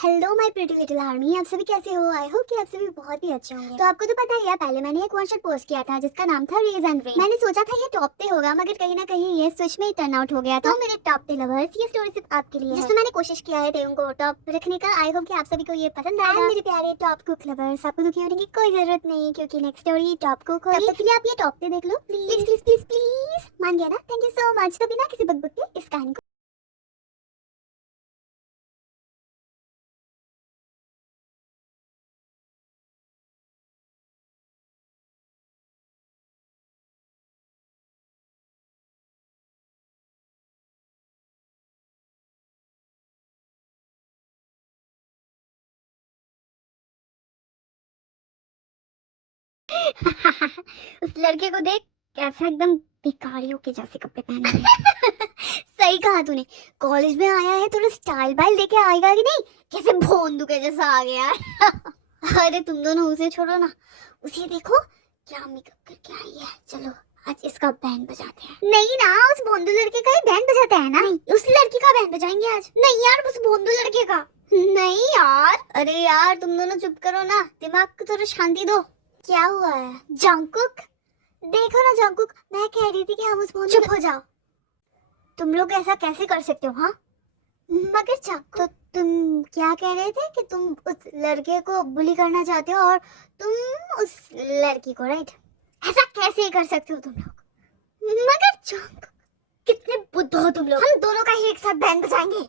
Hello my pretty little army, आप सभी कैसे हो? आई होप कि आप सभी बहुत ही अच्छे होंगे। तो आपको तो पता ही है, पहले मैंने एक वन शॉट पोस्ट किया था जिसका नाम था रेज एंड रेन। मैंने सोचा था ये टॉप पे होगा, मगर कहीं ना कहीं ये सच में टर्न आउट हो गया था। तो मेरे टॉप पे लवर्स, ये स्टोरी सिर्फ आपके लिए है। जिसमें मैंने कोशिश किया है तेयों को टॉप रखने का। आई होप कि आप सभी को ये पसंद आएगा। मेरे प्यारे टॉप कुक लवर्स, आपको दुखी होने की कोई जरूरत नहीं, क्योंकि नेक्स्ट स्टोरी टॉप कुक होगी। तब तक के लिए आप ये टॉप पे देख लो प्लीज प्लीज प्लीज प्लीज। मान गया ना? Thank you so much. तो बिना किसी बकबक के इस कहानी को उस लड़के को देख, कैसा एकदम भिखारियों के जैसे कपड़े पहने हैं। सही कहा तूने। कॉलेज में आया है, थोड़ा स्टाइल बाइल देके आएगा कि नहीं? कैसे भोंदू के जैसा आ गया है। अरे तुम दोनों उसे छोड़ो ना, उसे देखो क्या मेकअप करके आई है। चलो आज इसका बैंड बजाते हैं। नहीं ना, उस भोंदू लड़के का ही बैंड बजाते हैं ना? नहीं, उस लड़की का बैंड बजाएंगे आज। नहीं यार, उस भोंदू लड़के का। नहीं यार, अरे यार तुम दोनों चुप करो ना, दिमाग को थोड़ा शांति दो। क्या हुआ है जंकुक? देखो ना जंकुक, मैं कह रही थी कि हम उस चुप हो जाओ। तुम लोग ऐसा कैसे कर सकते हो? हाँ मगर जंकुक, तो तुम क्या कह रहे थे कि तुम उस लड़के को बुली करना चाहते हो और तुम उस लड़की को, राइट? ऐसा कैसे कर सकते हो तुम लोग? मगर जंकुक, कितने बुद्ध हो तुम लोग। हम दोनों का ही एक साथ बैंड बजाएंगे।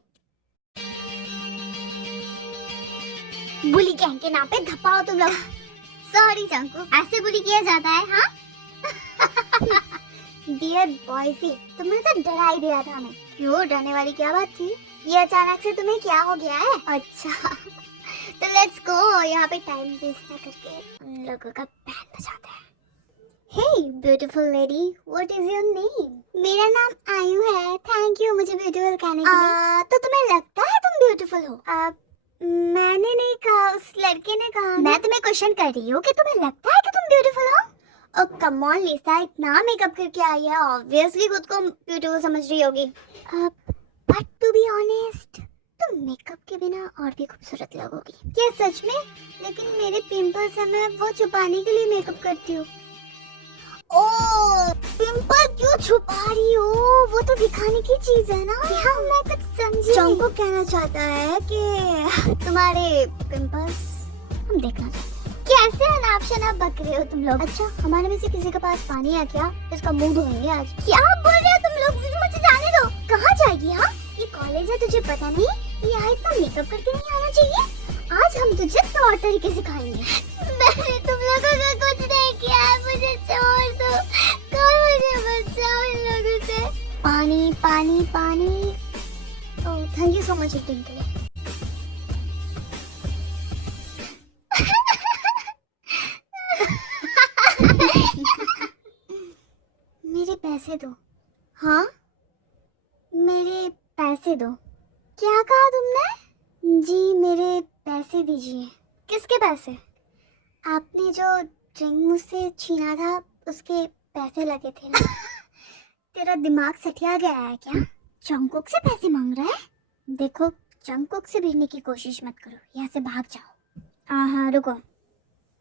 बुली गैंग के नाम पे धप्पा हो तुम लोग। सॉरी जंकुक, ऐसे बुली किया जाता है? हाँ। डियर बॉयफी, तुमने तो डरा ही दिया था हमें। क्यों, डरने वाली क्या बात थी? ये अचानक से तुम्हें क्या हो गया है? अच्छा तो लेट्स गो, यहाँ पे टाइम वेस्ट ना करके उन लोगों का बैंड बजाते हैं। Hey beautiful lady, what is your name? मेरा नाम आयु है। थैंक यू मुझे ब्यूटीफुल कहने के लिए। तो तुम्हें लगता है तुम ब्यूटीफुल हो? मैंने नहीं कहा, उस लड़के ने कहा। मैं तुम्हें क्वेश्चन कर रही हूँ कि तुम्हें लगता है कि तुम ब्यूटीफुल हो? ओ कम ऑन लिसा, इतना मेकअप करके आई है, ऑब्वियसली खुद को ब्यूटीफुल समझ रही होगी। बट टू बी ऑनेस्ट, तुम मेकअप के बिना और भी खूबसूरत लगोगी। क्या सच में? लेकिन मेरे पिंपल्स हैं, मैं वो छुपाने के लिए मेकअप करती हूँ। ओ पिंपल क्यों छुपा रही हो? वो तो दिखाने की चीज है ना। हाँ मैं कुछ समझी। जंकुक कहना चाहता है कि तुम्हारे पिंपल्स हम देखना चाहते हैं। कैसे अनाप शनाप बक रहे हो तुम लोग? अच्छा, हमारे में से किसी के पास पानी है क्या? इसका मुंह धोएंगे आज। क्या बोल रहे हो तुम लोग? मुझे जाने दो। कहाँ जाएगी? हाँ ये कॉलेज है, तुझे पता नहीं? यहाँ इतना मेकअप करके नहीं आना चाहिए। आज हम तुझे तौर तरीके सिखाएंगे। मैंने तुम लोगों का कुछ नहीं किया है, मुझे छोड़ दो। कोई मुझे बचाओ इन लोगों से। पानी पानी पानी। Oh thank you so much eating के लिए। मेरे पैसे दो। हाँ मेरे पैसे दो। क्या कहा तुमने? जी मेरे पैसे दीजिए। किसके पैसे? आपने जो ड्रिंक मुझसे छीना था उसके पैसे लगे थे ना। तेरा दिमाग सठिया गया है क्या? जंकुक से पैसे मांग रहा है? देखो जंकुक से भिड़ने की कोशिश मत करो, यहाँ से भाग जाओ। हाँ रुको,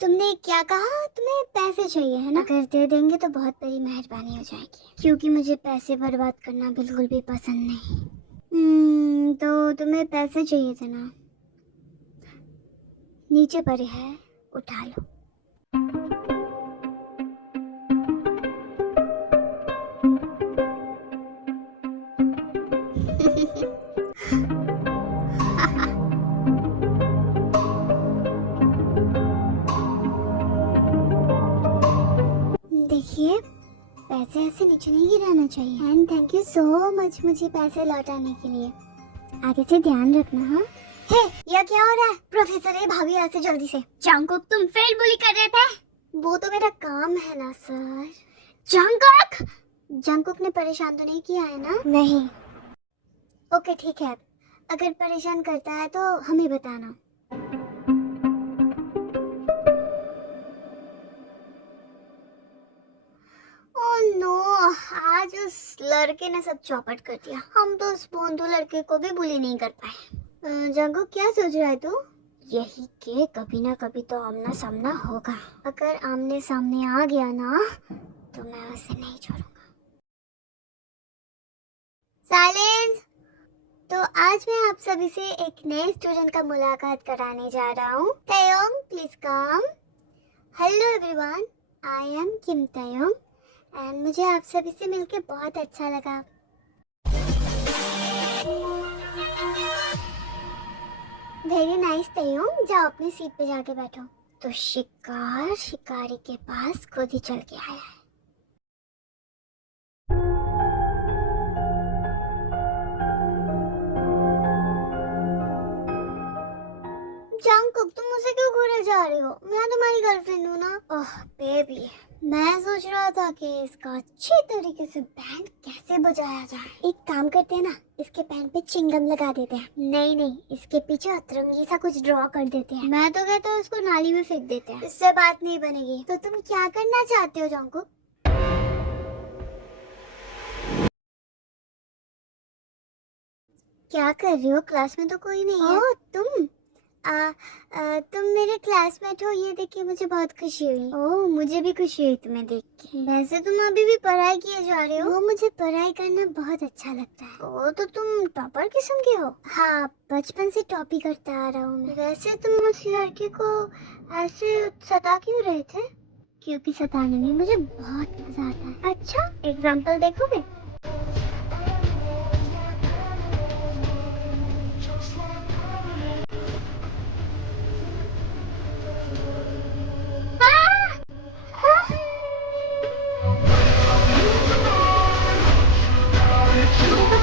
तुमने क्या कहा? तुम्हें पैसे चाहिए है ना? अगर दे देंगे तो बहुत बड़ी मेहरबानी हो जाएगी, क्योंकि मुझे पैसे बर्बाद करना बिल्कुल भी पसंद नहीं। तो तुम्हें पैसे चाहिए थे ना? नीचे पड़े हैं, उठा लो। देखिए पैसे ऐसे नीचे नहीं गिराना चाहिए। And thank you so much मुझे पैसे लौटाने के लिए। आगे से ध्यान रखना। हाँ हे यह क्या हो रहा है? प्रोफेसर ये भाभी यहाँ से जल्दी से। जंकुक तुम फेल बुली कर रहे थे। वो तो मेरा काम है ना सर। जंकुक, जंकुक ने परेशान तो नहीं किया है ना? नहीं। ओके ठीक है, अगर परेशान करता है तो हमें बताना। ओह नो, आज उस लड़के ने सब चौपट कर दिया। हम तो उस भोंदू लड़के को भी बुली नहीं कर पाए। जंगू क्या सोच रहा है तू? यही कि कभी ना कभी तो आमना सामना होगा। अगर आमने सामने आ गया ना तो मैं उसे नहीं छोड़ूंगा। साइलेंस। तो आज मैं आप सभी से एक नए स्टूडेंट का मुलाकात कराने जा रहा हूँ। Taeyong please come. Hello everyone, I am Kim Taeyong and मुझे आप सभी से मिलके बहुत अच्छा लगा। वेरी नाइस तयोंग, जाओ अपनी सीट पे जाके बैठो। तो शिकार शिकारी के पास खुद ही चल के आया है। जंगकुक, तुम मुझसे क्यों घूरे जा रहे हो? मैं तुम्हारी गर्लफ्रेंड हूँ ना। ओह बेबी, मैं सोच रहा था कि इसका अच्छी तरीके से बैंड कैसे बजाया जाए। एक काम करते हैं ना, इसके पैन पे चिंगम लगा देते हैं। नहीं नहीं, इसके पीछे अतरंगी सा कुछ ड्रॉ कर देते हैं। मैं तो कहता हूँ उसको नाली में फेंक देते हैं, इससे बात नहीं बनेगी। तो तुम क्या करना चाहते हो जंगकुक? क्या कर रही हो? क्लास में तो कोई नहीं है। ओह तुम तुम मेरे क्लासमेट हो, ये देख के मुझे बहुत खुशी हुई। ओह मुझे भी खुशी हुई तुम्हें देख के। वैसे तुम अभी भी पढ़ाई किए जा रहे हो? वो मुझे पढ़ाई करना बहुत अच्छा लगता है। ओह तो तुम टॉपर किस्म के हो? हाँ, बचपन से टॉप ही करता आ रहा हूँ मैं। वैसे तुम उस लड़के को ऐसे सता क्यों रहे थे? क्योंकि सताने में मुझे बहुत मजा आता है। अच्छा, एग्जाम्पल देखोगे?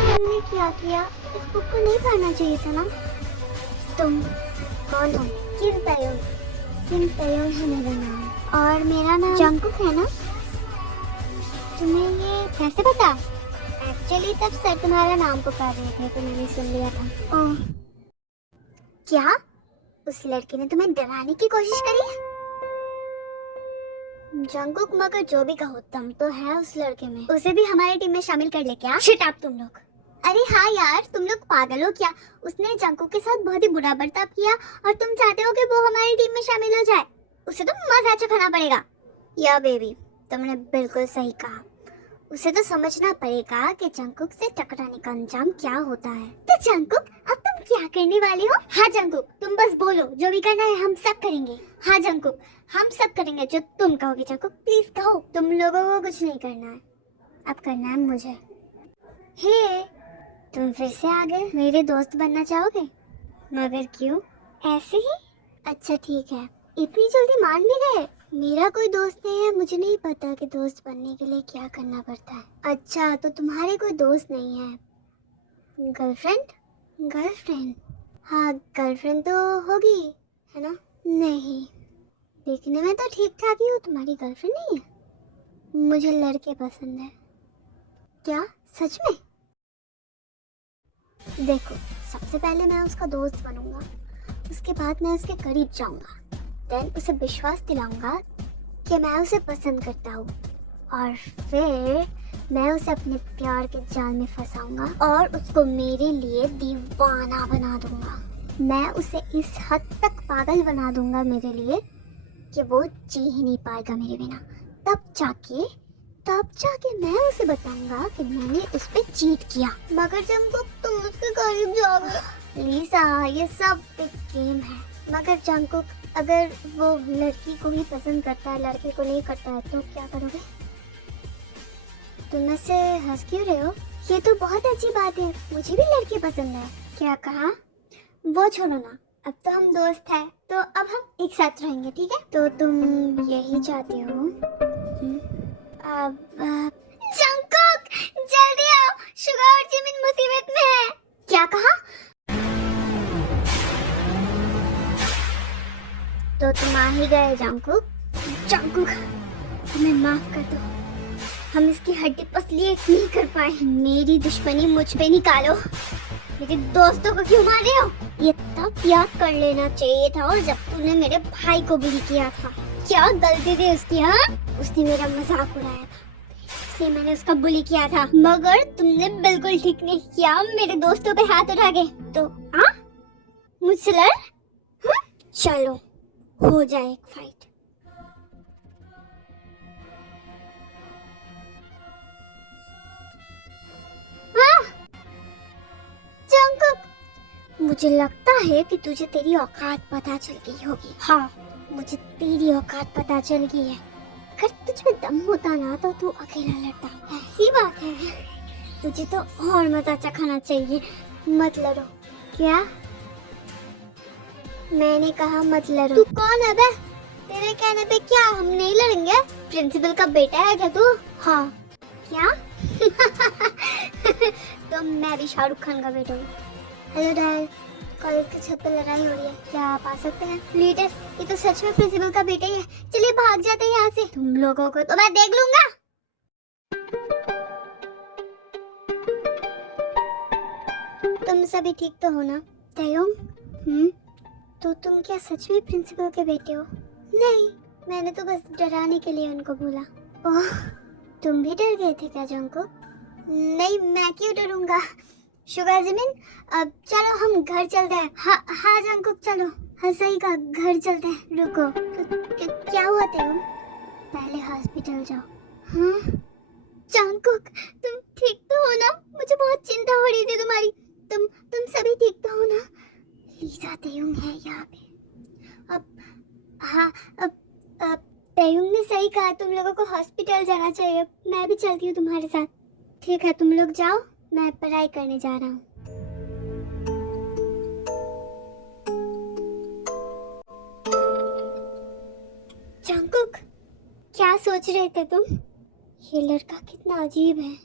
तुमने क्या किया? इस बुक को नहीं पढ़ना चाहिए था ना। तुम कौन हो? किम तयोंग। किम तयोंग है मेरा नाम और मेरा नाम जंगकुक है ना। तुम्हें ये कैसे पता? एक्चुअली तब सर तुम्हारा नाम पुकार रहे थे तो मैंने सुन लिया था। ओह क्या? उस लड़के ने तुम्हें डराने की कोशिश करी? जंगकुक, मगर जो भी कहो, दम तो है उस लड़के में। उसे भी हमारी टीम में शामिल कर ले क्या? शिट अप तुम लोग। अरे हाँ यार, तुम लोग पागल हो क्या? उसने जंगकुक के साथ बहुत ही बुरा बर्ताव किया और तुम चाहते हो कि वो हमारी टीम में शामिल हो जाए। उसे तो मजा चखाना पड़ेगा। या बेबी, तुमने बिल्कुल सही कहा। उसे तो समझना पड़ेगा कि जंगकुक से टकराने का अंजाम क्या होता है। तो जंगकुक, अब तुम क्या करने वाले हो? हाँ जंगकुक, तुम बस बोलो, जो भी करना है हम सब करेंगे। हाँ जंगकुक, हम सब करेंगे जो तुम कहोगे। जंगकुक प्लीज कहो। तुम लोगों को कुछ नहीं करना है, अब करना है मुझे। हे, तुम फिर से आ गए। मेरे दोस्त बनना चाहोगे? मगर क्यों? ऐसे ही? अच्छा ठीक है, इतनी जल्दी मान भी गए? मेरा कोई दोस्त नहीं है, मुझे नहीं पता कि दोस्त बनने के लिए क्या करना पड़ता है। अच्छा, तो तुम्हारे कोई दोस्त नहीं है? गर्लफ्रेंड? गर्लफ्रेंड? हाँ, गर्लफ्रेंड तो होगी, है ना? नहीं, देखने में तो ठीक ठाक ही हो। तुम्हारी गर्लफ्रेंड नहीं है? मुझे लड़के पसंद है। क्या सच में? देखो, सबसे पहले मैं उसका दोस्त बनूंगा, उसके बाद मैं उसके करीब जाऊंगा, देन उसे विश्वास दिलाऊंगा कि मैं उसे पसंद करता हूँ, और फिर मैं उसे अपने प्यार के जाल में फंसाऊंगा और उसको मेरे लिए दीवाना बना दूंगा। मैं उसे इस हद तक पागल बना दूंगा मेरे लिए कि वो जी ही नहीं पाएगा मेरे बिना। तब जाके मैं उसे बताऊंगा कि मैंने उस पे चीट किया। मगर जंगकुक, तुम उसके करीब जाओगे। लीसा, ये सब एक गेम है। मगर जंगकुक, अगर वो लड़की को ही पसंद करता है, लड़के को नहीं करता है, तो क्या करोगे? तुम ऐसे हंस क्यों रहे हो? ये तो बहुत अच्छी बात है, मुझे भी लड़की पसंद है। क्या कहा? वो छोड़ो ना, अब तो हम दोस्त हैं, तो अब हम एक साथ रहेंगे, ठीक है? तो तुम यही चाहते हो? अब जंगकुक, जल्दी आओ, शुगर और जिमिन मुसीबत में है। क्या कहा? तो तुम आ ही गए जंगकुक। जंगकुक, हमें माफ कर दो, हम इसकी हड्डी पसली एक नहीं कर पाए। मेरी दुश्मनी मुझ पे निकालो। मेरे दोस्तों को क्यों मार रहे हो? ये तब याद कर लेना चाहिए था और जब तूने मेरे भाई को बुली किया था। क्या गलती थी उसकी? हाँ, उसने मेरा मजाक उड़ाया था, इसलिए मैंने उसका बुली किया था। मगर तुमने बिल्कुल ठीक नहीं किया, मेरे दोस्तों पे हाथ उठा के। तो हाँ, मुझसे लड़? चलो हो जाए एक फाइट। हाँ जंगकुक, मुझे लगता है कि तुझे तेरी औकात पता चल गई होगी। हाँ मुझे तेरी औकात पता चल गई है। अगर तुझ में दम होता ना तो तू अकेला लड़ता। ऐसी बात है, तुझे तो और मजा चखाना चाहिए। मत लड़ो। क्या? मैंने कहा मत लड़ो। तू कौन है बे? तेरे कहने पे क्या हम नहीं लड़ेंगे? प्रिंसिपल का बेटा है क्या तू? हाँ। क्या? तो मैं भी शाहरुख खान का बेटा हूँ। हेलो डैड, कॉलेज की छत पर लड़ाई हो रही है, क्या आप आ सकते हैं? लीडर, ये तो सच में प्रिंसिपल का बेटा ही है। चलिए भाग जाते हैं यहाँ से। तुम लोगों को तो मैं देख लूंगा। तुम सभी ठीक तो हो ना? तयुंग, तो तुम क्या सच में प्रिंसिपल के बेटे हो? नहीं, मैंने तो बस डराने के लिए उनको बोला। ओह, तुम भी डर गए थे क्या जंगकुक? नहीं, मैं क्यों डरूंगा? शुगर जिमिन, अब चलो हम घर चलते हैं। हाँ जंगकुक चलो। हाँ सही कहा, घर चलते हैं। रुको, क्या हुआ तयुंग? पहले हॉस्पिटल जाओ। हाँ जंगकुक, तुम ठीक तो हो ना? मुझे बहुत चिंता हो रही थी तुम्हारी। तुम सभी ठीक तो हो ना? लीसा तयुंग है यहाँ पे। अब तयुंग ने सही कहा, तुम लोगों को हॉस्पिटल जाना चाहिए। मैं भी चलती हूँ तुम्हारे साथ। ठीक है, तुम लोग जाओ, मैं पढ़ाई करने जा रहा हूँ। जंगकुक, क्या सोच रहे थे तुम? ये लड़का कितना अजीब है।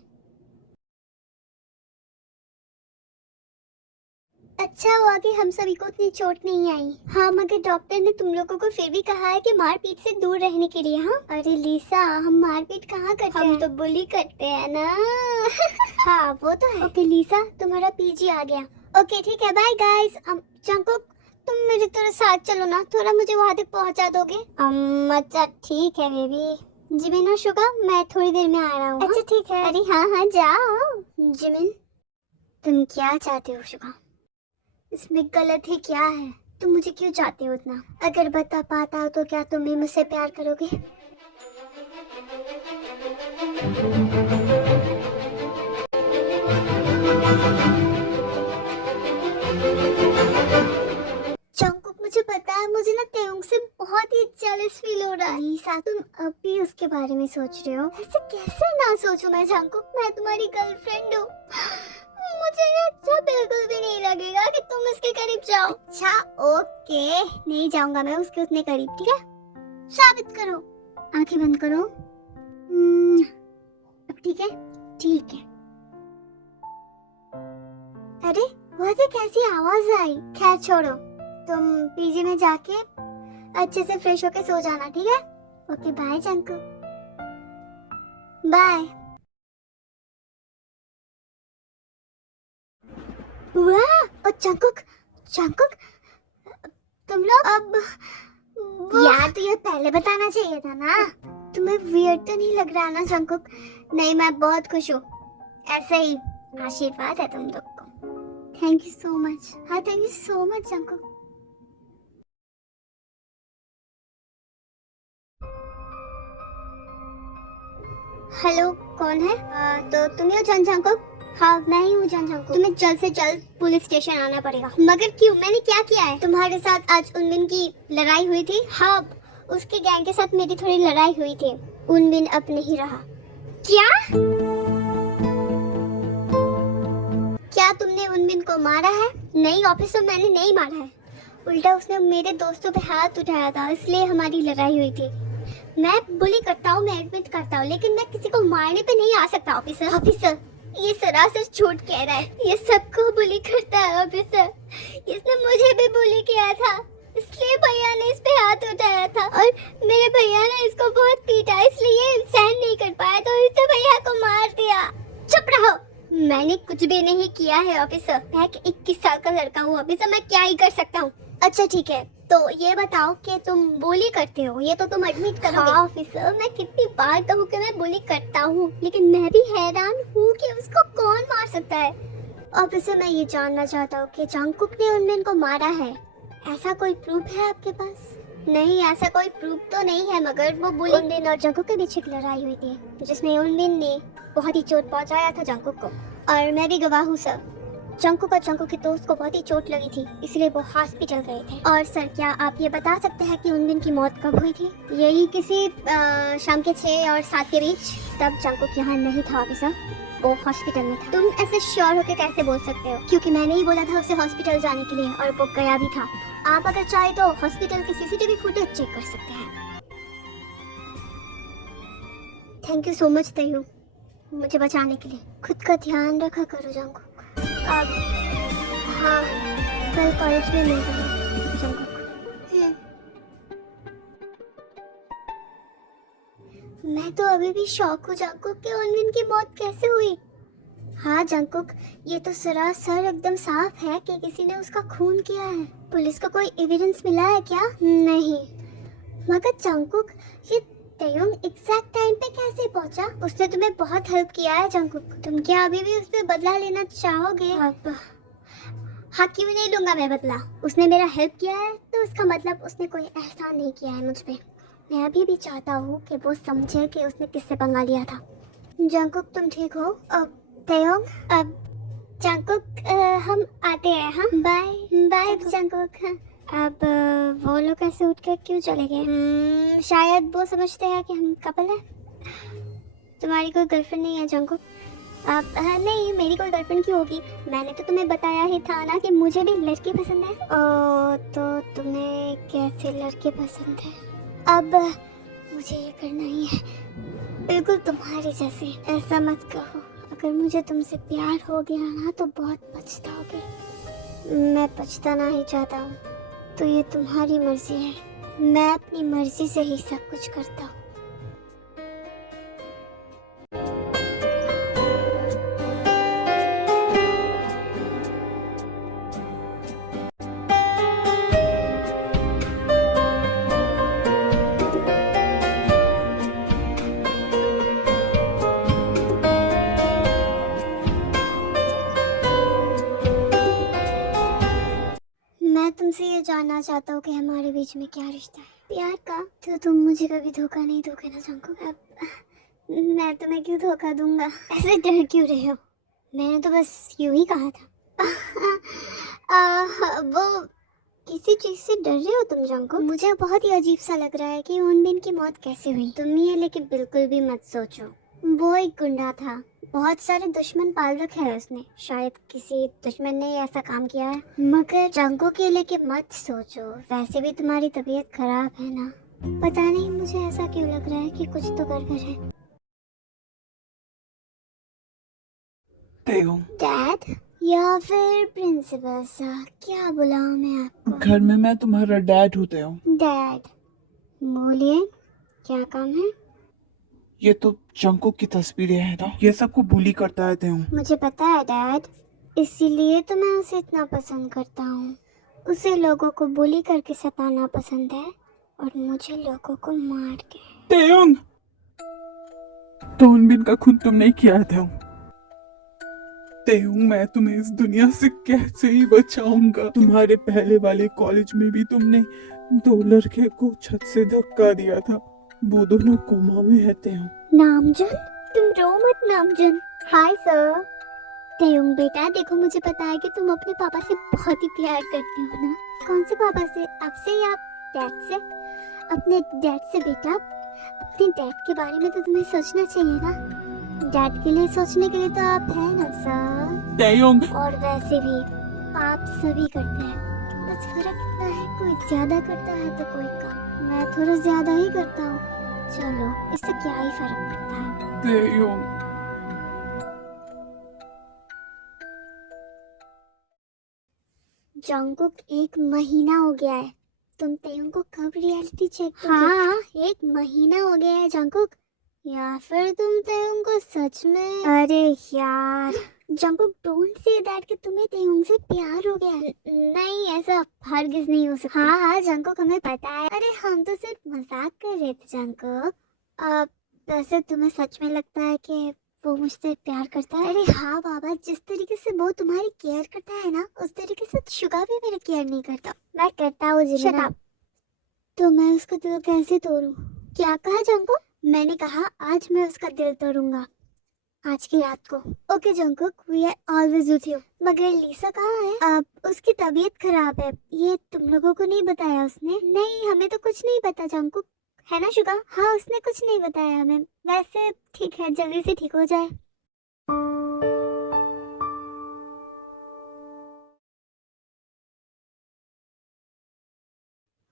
अच्छा हुआ कि हम सभी को उतनी चोट नहीं आई। हाँ मगर डॉक्टर ने तुम लोगों को फिर भी कहा है कि मारपीट से दूर रहने के लिए। हाँ अरे लीसा, हम मारपीट कहाँ करते हैं? हम तो बुली करते हैं ना। हाँ वो तो है। ओके लीसा, तुम्हारा पीजी आ गया। ओके ठीक है, बाय गाइस। जंगकुक, तुम मेरी तरह साथ चलो ना, थोड़ा मुझे वहाँ तक पहुँचा दोगे? अच्छा ठीक है बेबी। जिमिन और शुगा, मैं थोड़ी देर में आ रहा हूँ। अच्छा ठीक है। अरे हाँ जाओ। जिमिन, तुम क्या चाहते हो शुगा? इसमें गलत ही क्या है? तुम मुझे क्यों चाहते हो उतना? अगर बता पाता तो क्या तुम भी मुझसे प्यार करोगे? जंगकुक, मुझे पता है, मुझे ना तयुंग से बहुत ही जेलस फील हो रहा है। लीसा, तुम अब भी उसके बारे में सोच रहे हो? ऐसे कैसे ना सोचूं मैं जंगकुक, मैं तुम्हारी गर्लफ्रेंड हूँ। मुझे ये अच्छा बिल्कुल भी नहीं लगेगा कि तुम उसके करीब जाओ। अच्छा ओके, नहीं जाऊंगा मैं उसके उतने करीब, ठीक है? साबित करो। आंखें बंद करो। अब ठीक है? ठीक है। अरे वहाँ से कैसी आवाज आई? खैर छोड़ो, तुम पीजी में जाके अच्छे से फ्रेश होके सो जाना, ठीक है? Okay bye Jungkook. बाय। वाह, जंगकुक, जंगकुक, तुम लोग अब यार तो ये पहले बताना चाहिए था ना। तुम्हें वियर्ड तो नहीं लग रहा ना जंगकुक? नहीं, मैं बहुत खुश हूँ। ऐसे ही आशीर्वाद है तुम लोग को। Thank you so much. हाँ thank you so much Jungkook. Hello कौन है? तो तुम ही हो जंगकुक? हाँ मैं ही हूँ जंगकुक। तुम्हें जल्द से जल्द पुलिस स्टेशन आना पड़ेगा। मगर क्यों? मैंने क्या किया है? तुम्हारे साथ आज उनबिन की लड़ाई हुई थी। हाँ उसके गैंग के साथ मेरी थोड़ी लड़ाई हुई थी। उनबिन अब नहीं रहा। क्या? क्या तुमने उनबिन को मारा है? नहीं ऑफिसर, मैंने नहीं मारा है। उल्टा उसने मेरे दोस्तों पे हाथ उठाया था, इसलिए हमारी लड़ाई हुई थी। मैं बुली करता हूँ, मैं एडमिट करता हूँ, लेकिन मैं किसी को मारने पे नहीं आ सकता ऑफिसर। ऑफिसर ये सरासर झूठ कह रहा है। ये सबको बुली करता है ऑफिसर। इसने मुझे भी बुली किया था, इसलिए भैया ने इस पे हाथ उठाया था और मेरे भैया ने इसको बहुत पीटा, इसलिए सहन नहीं कर पाया तो इसने भैया को मार दिया। चुप रहो, मैंने कुछ भी नहीं किया है ऑफिसर। मैं 21 साल का लड़का हूँ ऑफिसर, मैं क्या ही कर सकता हूँ। अच्छा ठीक है, तो ये बताओ कि तुम बुली करते हो, ये तो तुम एडमिट करोगे। हाँ ऑफिसर, मैं कितनी बार कहूँ कि मैं बुली करता हूँ, लेकिन मैं भी हैरान हूँ कि उसको कौन मार सकता है। अब इसे मैं ये जानना चाहता हूँ कि जंगकुक ने उनबिन को मारा है, ऐसा कोई प्रूफ है आपके पास? नहीं, ऐसा कोई प्रूफ तो नहीं है, मगर वो उनबिन और जंगकुक के बीच एक लड़ाई हुई थी जिसमें उनबिन ने बहुत ही चोट पहुंचाया था जंगकुक को, और मैं भी गवाह हूँ सर। जंगकुक और जंगकुक के दोस्त को बहुत ही चोट लगी थी, इसलिए वो हॉस्पिटल गए थे। और सर, क्या आप ये बता सकते हैं कि उनबिन की मौत कब हुई थी? यही किसी शाम के 6 और 7 के बीच। तब जंगकुक यहाँ नहीं था ऑफिसर, वो हॉस्पिटल में था। तुम ऐसे श्योर होकर कैसे बोल सकते हो? क्योंकि मैंने ही बोला था उसे हॉस्पिटल जाने के लिए, और वो गया भी था। आप अगर चाहे तो हॉस्पिटल की सीसीटीवी फुटेज चेक कर सकते हैं। थैंक यू सो मच तयू, मुझे बचाने के लिए। खुद का ध्यान रखा करो जंगकुक। अब हाँ, कल कॉलेज में मिलते हैं जंगकुक। मैं तो अभी भी शॉक हूँ जंगकुक कि उनबिन की मौत कैसे हुई। हाँ जंगकुक, ये तो सरासर एकदम साफ है कि किसी ने उसका खून किया है। पुलिस को कोई एविडेंस मिला है क्या? नहीं। मगर जंगकुक, ये तयंग एग्जैक्ट टाइम पे कैसे पहुंचा? उसने तुम्हें बहुत हेल्प किया है जंगकुक, तुम क्या अभी भी उस पर बदला लेना चाहोगे? हाँ, क्यों नहीं लूंगा मैं बदला। उसने मेरा हेल्प किया है तो उसका मतलब उसने कोई एहसान नहीं किया है मुझ पे। मैं अभी भी चाहता हूँ कि वो समझे कि उसने किससे पंगा लिया था। जंगकुक, तुम ठीक हो? अब तयंग, अब जंगकुक, हम आते हैं। हाँ, बाय बाय जंगकुक। हाँ। अब वो लोग ऐसे उठ के क्यों चले गए? शायद वो समझते हैं कि हम कपल हैं। तुम्हारी कोई गर्लफ्रेंड नहीं है जंगकुक? अब नहीं, मेरी कोई गर्लफ्रेंड क्यों होगी? मैंने तो तुम्हें बताया ही था ना कि मुझे भी लड़की पसंद है। ओ, तो तुम्हें कैसे लड़के पसंद है? अब मुझे ये करना ही है, बिल्कुल तुम्हारे जैसे। ऐसा मत कहो, अगर मुझे तुमसे प्यार हो गया ना तो बहुत पछताओगे। मैं पछताना ही चाहता हूँ, तो ये तुम्हारी मर्जी है। मैं अपनी मर्जी से ही सब कुछ करता हूँ। मैं तुमसे ये जानना चाहता हूँ कि हमारे बीच में क्या रिश्ता है? प्यार का? तो तुम मुझे कभी धोखा नहीं दोगे ना जंगकुक? अब मैं तुम्हें क्यों धोखा दूंगा? ऐसे डर क्यों रहे हो? मैंने तो बस यूं ही कहा था। वो किसी चीज से डर रहे हो तुम जंगकुक? मुझे बहुत ही अजीब सा लग रहा है कि उनबिन की मौत कैसे हुई। तुम ये लेके बिल्कुल भी मत सोचो, वो एक गुंडा था, बहुत सारे दुश्मन पाल रखे हैं उसने। शायद किसी दुश्मन ने ऐसा काम किया है। मगर जंगकुक के लेके मत सोचो, वैसे भी तुम्हारी तबीयत खराब है ना। पता नहीं, मुझे ऐसा क्यों लग रहा है कि कुछ तो गड़बड़ है। डैड या फिर प्रिंसिपल सा, क्या बुलाऊं मैं आपको? घर में मैं तुम्हारा डैड होते हूँ। डैड, बोलिए, क्या काम है? ये तो जंगकुक की तस्वीरें हैं ना, ये सबको बुली करता है हूँ। मुझे पता है डैड, इसीलिए तो मैं उसे इतना पसंद करता हूँ। उसे लोगों को बुली करके सताना पसंद है और मुझे लोगों को मार के। तेयोंग, तो उनबिन का खून तुमने ही किया था। तेयोंग, मैं तुम्हें इस दुनिया से कैसे ही बचाऊंगा। तुम्हारे पहले वाले कॉलेज में भी तुमने 2 लड़के को छत से धक्का दिया था, वो दोनों कोमा में है तेयोंग। नामजन, तुम रो मत नामजन। Hi sir. तेयुंग बेटा, देखो मुझे पता है कि तुम अपने पापा से बहुत ही प्यार करती हो ना। कौन से पापा से? आपसे या डैड से? अपने डैड से बेटा। अपने डैड के बारे में तो तुम्हें सोचना चाहिए ना। डैड के लिए सोचने के लिए तो आप हैं ना सर। तेयोंग, और वैसे भी पाप सभी करते हैं, बस फर्क इतना है कोई ज्यादा करता है तो कोई कम। मैं थोड़ा ज्यादा ही करता हूँ, चलो इससे क्या ही फर्क पड़ता है। तेयोंग। जंगकुक, 1 महीना हो गया है। तुम तेयुंग को कब रियलिटी चेक दोगे? हाँ, 1 महीना हो गया है जंगकुक। या फिर तुम तेयुंग को सच में? अरे यार जंगकुक, डोंट से दैट कि तुम्हें तेयुंग से प्यार हो गया है। नहीं, ऐसा हरगिज नहीं हो सकता। हाँ जंगकुक, हमें पता है। अरे हम तो सिर्फ मजाक कर रहे थे जंगकुक। अब वैसे तुम्हें सच में लगता है कि वो मुझसे प्यार करता है? अरे हाँ बाबा, जिस तरीके से वो तुम्हारी केयर करता है ना, उस तरीके से शुगा भी मेरी केयर नहीं करता। मैं करता हूँ जीना। तो मैं उसका दिल कैसे तोड़ूं? क्या कहा जंको? मैंने कहा आज मैं उसका दिल तोड़ूंगा, आज की रात को। Okay Jungkook, we are always with you. मगर लिसा कहाँ है? अब उसकी तबीयत खराब है। ये तुम लोगों को नहीं बताया उसने? नहीं, हमें तो कुछ नहीं पता जंकुक, है ना शुगा? हाँ, उसने कुछ नहीं बताया हमें। वैसे ठीक है, जल्दी से ठीक हो जाए।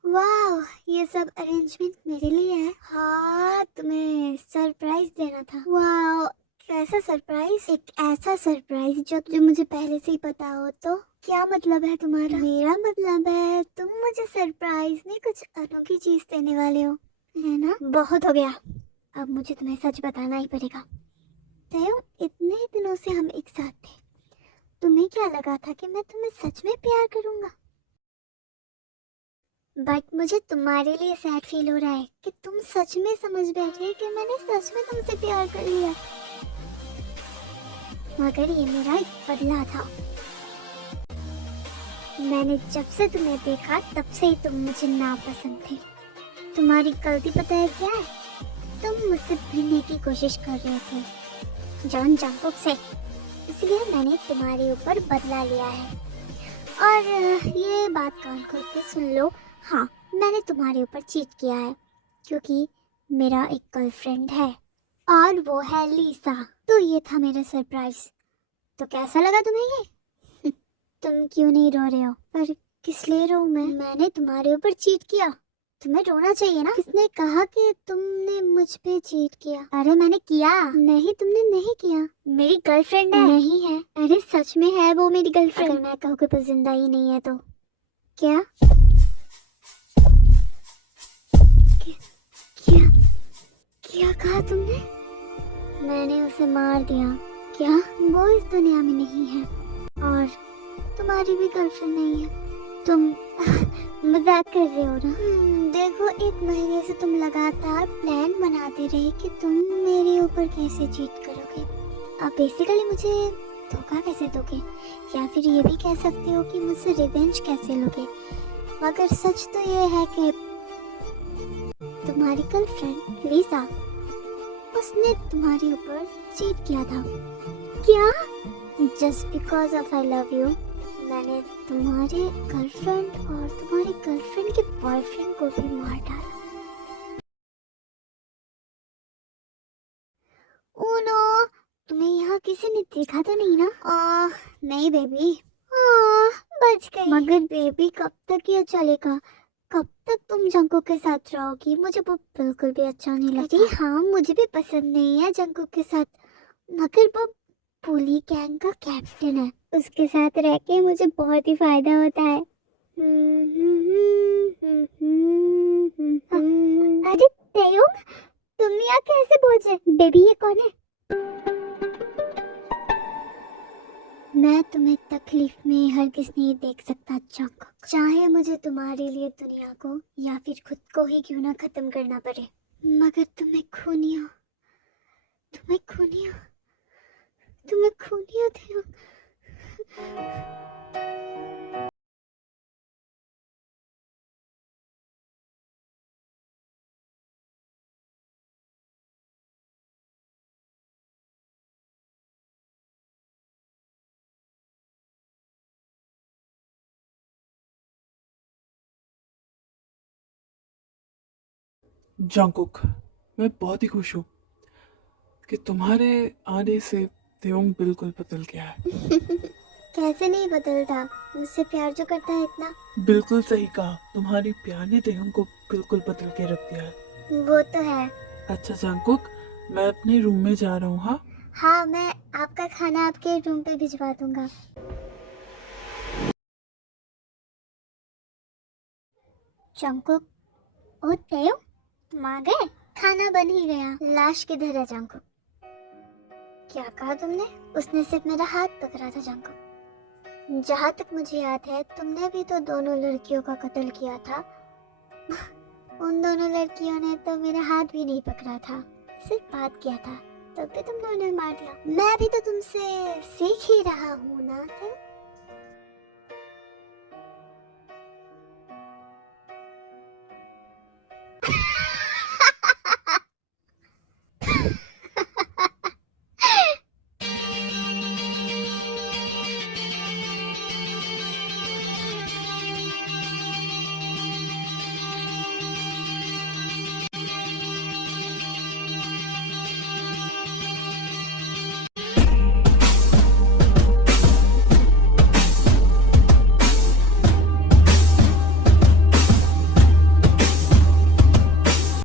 वाह, ये सब अरेंजमेंट मेरे लिए है। हाँ, तुम्हें सरप्राइज देना था। वाह, कैसा सरप्राइज? एक ऐसा सरप्राइज जो मुझे पहले से ही पता हो। तो क्या मतलब है तुम्हारा? मेरा मतलब है तुम मुझे सरप्राइज में कुछ अनोखी चीज देने वाले हो, है ना? बहुत हो गया, अब मुझे तुम्हें सच बताना ही पड़ेगा। तय, इतने दिनों से हम एक साथ थे, तुम्हें क्या लगा था कि मैं तुम्हें सच में प्यार करूंगा? बट मुझे तुम्हारे लिए सैड फील हो रहा है कि तुम सच में समझ बैठे कि मैंने सच में तुमसे प्यार कर लिया। मगर ये मेरा एक बदला था। मैंने जब से तुम्हें देखा तब से ही तुम मुझे नापसंद थे। तुम्हारी गलती पता है क्या है? तुम मुझसे भिड़ने की कोशिश कर रहे थे जॉन जंकुक से, इसलिए मैंने तुम्हारे ऊपर बदला लिया है। और ये बात कान खोल के सुन लो, हाँ, मैंने तुम्हारे ऊपर चीट किया है क्योंकि मेरा एक गर्लफ्रेंड है और वो है लिसा। तो ये था मेरा सरप्राइज। तो कैसा लगा तुम्हें ये? तुम क्यों नहीं रो रहे हो? पर किस लिए रो मैं? मैंने तुम्हारे ऊपर चीट किया, तुम्हें रोना चाहिए ना। किसने कहा कि तुमने मुझ पे चीट किया? अरे मैंने किया। नहीं, तुमने नहीं किया। मेरी गर्लफ्रेंड है। नहीं है। अरे सच में है वो मेरी गर्लफ्रेंड। अगर मैं कहूँ कि वो जिंदा ही नहीं है तो क्या? क्या क्या कहा तुमने? मैंने उसे मार दिया। क्या? वो इस दुनिया में नहीं है और तुम्हारी भी गर्लफ्रेंड नहीं है। तुम मजाक कर रहे हो ना? देखो, एक महीने से तुम लगातार प्लान बनाते रहे कि तुम मेरे ऊपर कैसे चीट करोगे। अब बेसिकली मुझे धोखा कैसे दोगे, या फिर ये भी कह सकते हो कि मुझसे रिवेंज कैसे लोगे। मगर सच तो ये है कि तुम्हारी गर्लफ्रेंड लिसा, उसने तुम्हारे ऊपर चीट किया था। क्या? Just because of I love you, मैंने तुम्हारे गर्लफ्रेंड और तुम्हारी गर्लफ्रेंड के बॉयफ्रेंड को भी मार डाला। ओह नो, तुम्हें यहाँ किसी ने देखा तो नहीं ना? नहीं बेबी, बच गई। मगर बेबी, कब तक ये चलेगा? कब तक तुम जंकुक के साथ रहोगी? मुझे वो बिल्कुल भी अच्छा नहीं लगता। अरे हाँ, मुझे भी पसंद नहीं है जंकुक के साथ, मगर वो पुली गैंग का कैप्टन है, उसके साथ रह के मुझे बहुत ही फायदा होता है। अरे तेयुंग, तुम यहाँ कैसे पहुंचे? बेबी, ये कौन है? मैं तुम्हें तकलीफ में हरगिज़ नहीं देख सकता जंकुक, चाहे मुझे तुम्हारे लिए दुनिया को या फिर खुद को ही क्यों ना खत्म करना पड़े। मगर तुम्हें खूनी हो, तुम्हें खूनी हो, तुम्हें खूनी होते हो। जंकुक, मैं बहुत ही खुश हूँ कि तुम्हारे आने से तेयोंग बिल्कुल बदल गया है। कैसे नहीं बदलता? मुझसे प्यार जो करता है इतना। बिल्कुल सही कहा, तुम्हारी प्यार ने तेयोंग को बिल्कुल बदल के रख दिया है। वो तो है। अच्छा जंकुक, मैं अपने रूम में जा रहा हूँ। हाँ हाँ, मैं आपका खाना आपके रूम पे भिजवा दूंगा। जंकुक, ओ तेयो, तुम आ गए? खाना बन ही गया। लाश किधर है जंकुक? क्या कहा तुमने? उसने सिर्फ मेरा हाथ पकड़ा था जंकुक। जहाँ तक मुझे याद है, तुमने भी तो दोनों लड़कियों का कत्ल किया था। उन दोनों लड़कियों ने तो मेरा हाथ भी नहीं पकड़ा था, सिर्फ बात किया था। तब भी तुमने उन्हें मार दिया। मैं भी तो तुमसे सीख ही रहा हूँ ना।